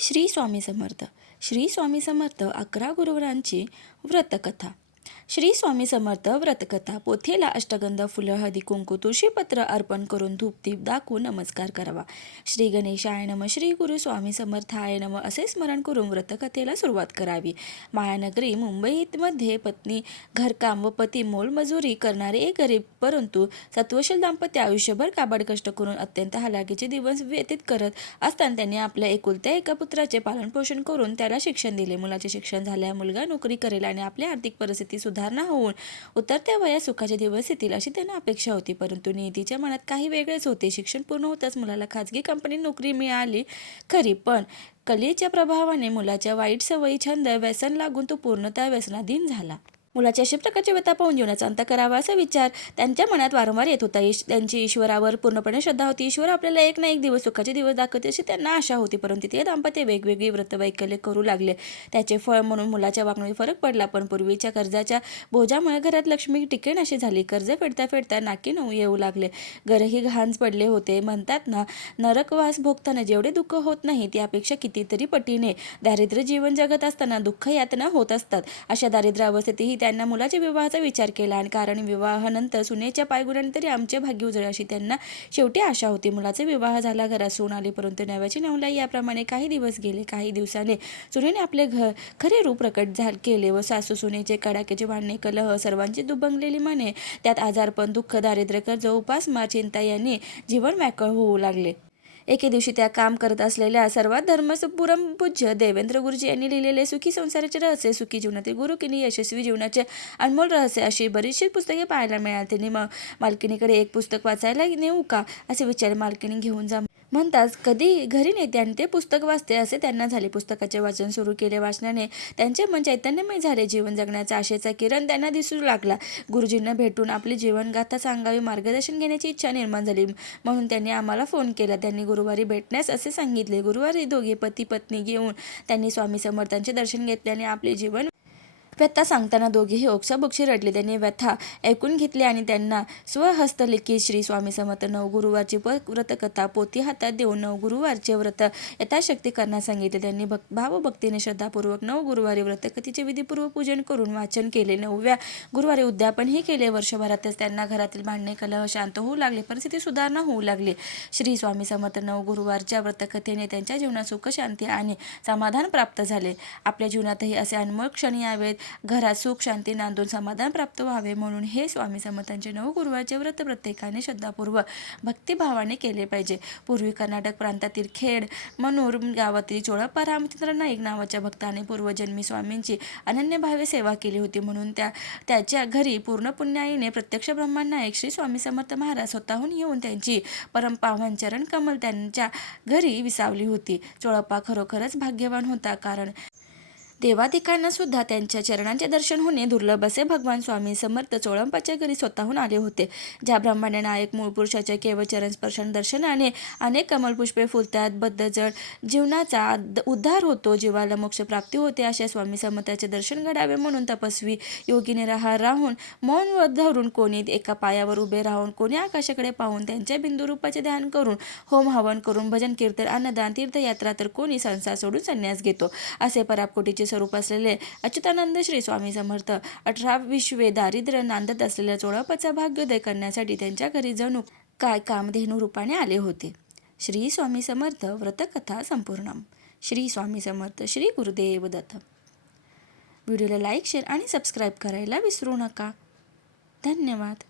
श्री स्वामी समर्थ. श्री स्वामी समर्थ 11 गुरुवारांची व्रतकथा. श्री स्वामी समर्थ व्रतकथा. पोथीला अष्टगंध, फुलं, हळदी, कुंकू, तुळशीपत्र अर्पण करून धूपदीप दाखवून नमस्कार करावा. श्री गणेशाय नमः, श्री गुरु स्वामी समर्थाय नमः असे स्मरण करून व्रतकथेला सुरुवात करावी. मायानगरी मुंबईमध्ये पत्नी घरकाम व पती मोलमजुरी करणारे एक गरीब परंतु सत्वशील दाम्पत्य आयुष्यभर काबाड कष्ट करून अत्यंत हालाखीचे दिवस व्यतीत करत असताना त्यांनी आपल्या एकुलत्या एका पुत्राचे पालनपोषण करून त्याला शिक्षण दिले. मुलाचे शिक्षण झाल्यावर मुलगा नोकरी करेल आणि आपली आर्थिक परिस्थिती सुधारणा होऊन उतरत्या वयात सुखाचे दिवस येतील अशी त्यांना अपेक्षा होती. परंतु नियतीच्या मनात काही वेगळेच होते. शिक्षण पूर्ण होताच मुलाला खाजगी कंपनीत नोकरी मिळाली खरी, पण कलेच्या प्रभावाने मुलाच्या वाईट सवयी, छंद, व्यसन लागून तो पूर्णतः व्यसनाधीन झाला. मुलाची अशा प्रकारची व्यथा पाहून जीवनाचा अंत करावा असा विचार त्यांच्या मनात वारंवार येत होता. त्यांची ईश्वरावर पूर्णपणे श्रद्धा होती. ईश्वर आपल्याला एक ना एक दिवस सुखाचे दिवस दाखवते अशी त्यांना आशा होती. परंतु ते दाम्पत्य वेगवेगळी व्रतवैकल्ये करू लागले. त्याचे फळ म्हणून मुलाच्या वागणुकीत फरक पडला. पण पूर्वीच्या कर्जाच्या बोजामुळे घरात लक्ष्मी टिकेनाशी झाली. कर्ज फेडता फेडता नाकी नऊ येऊ लागले. घरही घाण पडले होते. म्हणतात ना, नरकवास भोगताना जेवढे दुःख होत नाही त्यापेक्षा कितीतरी पटीने दारिद्र्य जीवन जगत असताना दुःख यातना होत असतात. अशा दारिद्र्य अवस्थेतही त्यांना मुलाच्या विवाहाचा विचार केला आणि कारण विवाहानंतर सुनेच्या पायगुणाने तरी आमचे भाग्य उजळेल अशी त्यांना शेवटी आशा होती. मुलाचा विवाह झाला, घरात सून आली, परंतु नव्याची नवलाई. याप्रमाणे काही दिवस गेले. काही दिवसाने सुनेने आपले खरे रूप प्रकट केले व सासू सुनेचे कडाक्याचे भांडणे, कलह, सर्वांची दुभंगलेली मने, त्यात आजारपण, दुःख, दारिद्र्य, कर्ज, उपासमार, चिंता यांनी जीवन व्याकुळ होऊ लागले. एके दिवशी त्या काम करत असलेल्या सर्वात धर्मपूज्य देवेंद्र गुरुजी यांनी लिहिलेले सुखी संसाराचे रहस्य, सुखी जीवनातील गुरु किनी, यशस्वी जीवनाचे अनमोल रहस्य अशी बरीचशी पुस्तके पाहायला मिळाली. त्यांनी मालकिनीकडे एक पुस्तक वाचायला नेऊ का असे विचार. मालकिनी घेऊन जा म्हणताच कधी घरी नेते आणि ते पुस्तक वाचते असे त्यांना झाले. पुस्तकाचे वाचन सुरू केले. वाचनाने त्यांचे मन चैतन्यमय झाले. जीवन जगण्याचा आशेचा किरण त्यांना दिसू लागला. गुरुजींना भेटून आपली जीवनगाथा सांगावी, मार्गदर्शन घेण्याची इच्छा निर्माण झाली. म्हणून त्यांनी आम्हाला फोन केला. त्यांनी गुरुवारी भेटण्यास असे सांगितले. गुरुवारी दोघे पती पत्नी घेऊन त्यांनी स्वामी समर्थांचे दर्शन घेतले आणि आपले जीवन व्यथा सांगताना दोघेही ओक्साबोक्षी रडले. त्यांनी व्यथा ऐकून घेतली आणि त्यांना स्वहस्तलिखित श्री स्वामी समर्थ 9 गुरुवारची व्रतकथा पोथी हातात देऊन 9 गुरुवारचे व्रत यथाशक्ती करण्यास सांगितले. त्यांनी भावभक्तीने श्रद्धापूर्वक 9 गुरुवारी व्रतकथेचे विधीपूर्वक पूजन करून वाचन केले. 9व्या गुरुवारी उद्यापनही केले. वर्षभरातच त्यांना घरातील भांडणे, कलह शांत होऊ लागले. परिस्थिती सुधारणा होऊ लागली. श्री स्वामी समर्थ 9 गुरुवारच्या व्रतकथेने त्यांच्या जीवनात सुख, शांती आणि समाधान प्राप्त झाले. आपल्या जीवनातही असे अनमोल क्षण यावेत. घरात सुख शांती नांदून समाधान प्राप्त व्हावे म्हणून हे स्वामी समर्थांचे 9 गुरुवारचे व्रत प्रत्येकाने श्रद्धापूर्वक भक्तिभावाने केले पाहिजे. पूर्वी कर्नाटक प्रांतातील खेड मनूर गावातील चोळप्पा रामचंद्र नाईक नावाच्या भक्ताने पूर्वजन्मी स्वामींची अनन्यभावे सेवा केली होती. म्हणून त्याच्या घरी पूर्ण पुण्याईने प्रत्यक्ष ब्रह्मन नाईक श्री स्वामी समर्थ महाराज स्वतःहून येऊन त्यांची परमपावन चरण कमल त्यांच्या घरी विसावली होती. चोळप्पा खरोखरच भाग्यवान होता, कारण देवाधिकांना सुद्धा त्यांच्या चरणांचे दर्शन होणे दुर्लभ असे भगवान स्वामी समर्थ चोळप्पाच्या घरी स्वतःहून आले होते. ज्या ब्रह्मांड नायक मूळ पुरुषाच्या केवळ चरणस्पर्शन दर्शनाने अनेक कमलपुष्पे फुलतात, बद्धजड जीवनाचा उद्धार होतो, जीवाला मोक्ष प्राप्ती होते, अशा स्वामी समर्थाचे दर्शन घडावे म्हणून तपस्वी योगी निराहार राहून, मौन धरून, कोणी एका पायावर उभे राहून, कोणी आकाशाकडे पाहून त्यांच्या बिंदुरूपाचे ध्यान करून, होम हवन करून, भजन कीर्तन, अन्नदान, तीर्थयात्रा, तर कोणी संसार सोडून संन्यास घेतो. असे पराकोटीचे स्वरूप असलेले अच्युतानंद श्री स्वामी समर्थ 18 विश्वे दारिद्र्य नांदत असलेल्या चोळप्पाचा भाग्योदय करण्यासाठी त्यांच्या घरी जणू काय कामधेनू रूपाने आले होते. श्री स्वामी समर्थ व्रतकथा संपूर्णम. श्री स्वामी समर्थ. श्री गुरुदेव दत्त. व्हिडिओला लाईक, शेअर आणि सबस्क्राईब करायला विसरू नका. धन्यवाद.